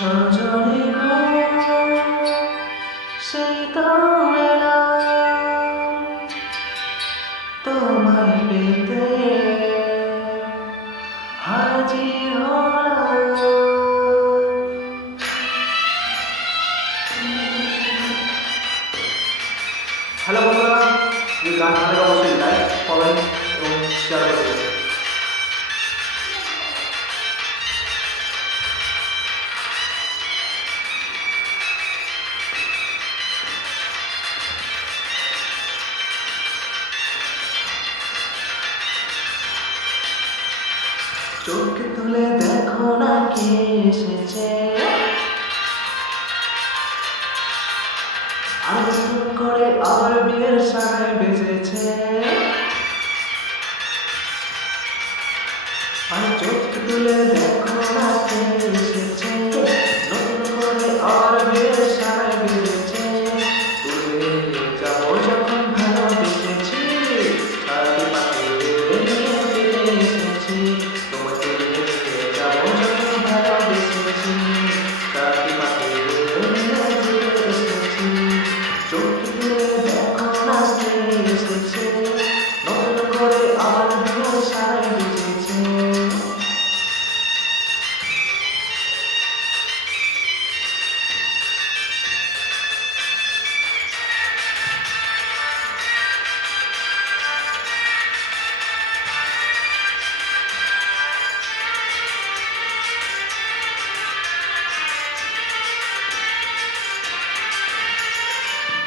সজনে শীতলা তোমার পেতে হাজির হ্যালো বন্ধুরা যদি গান ভালো অবশ্যই লাইক কমেন্ট এবং শেয়ার করে চোখ তুলে দেখো না কে এসেছে। আর করে আবার বিয়ের সারায় বেজেছে আর চোখ তুলে দেখো না কে এসেছে।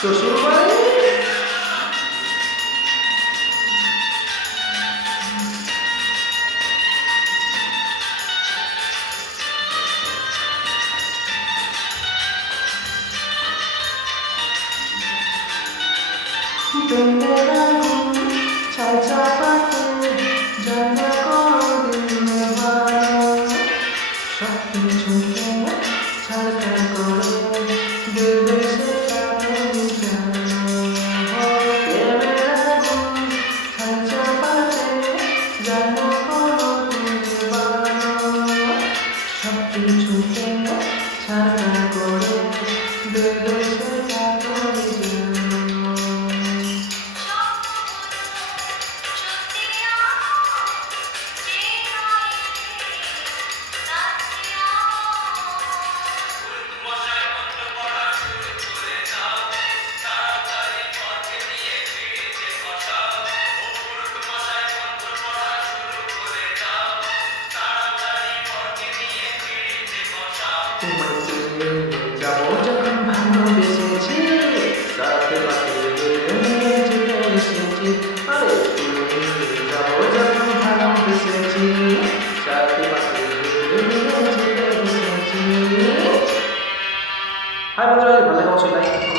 Susurra. Tendrá I will join you when.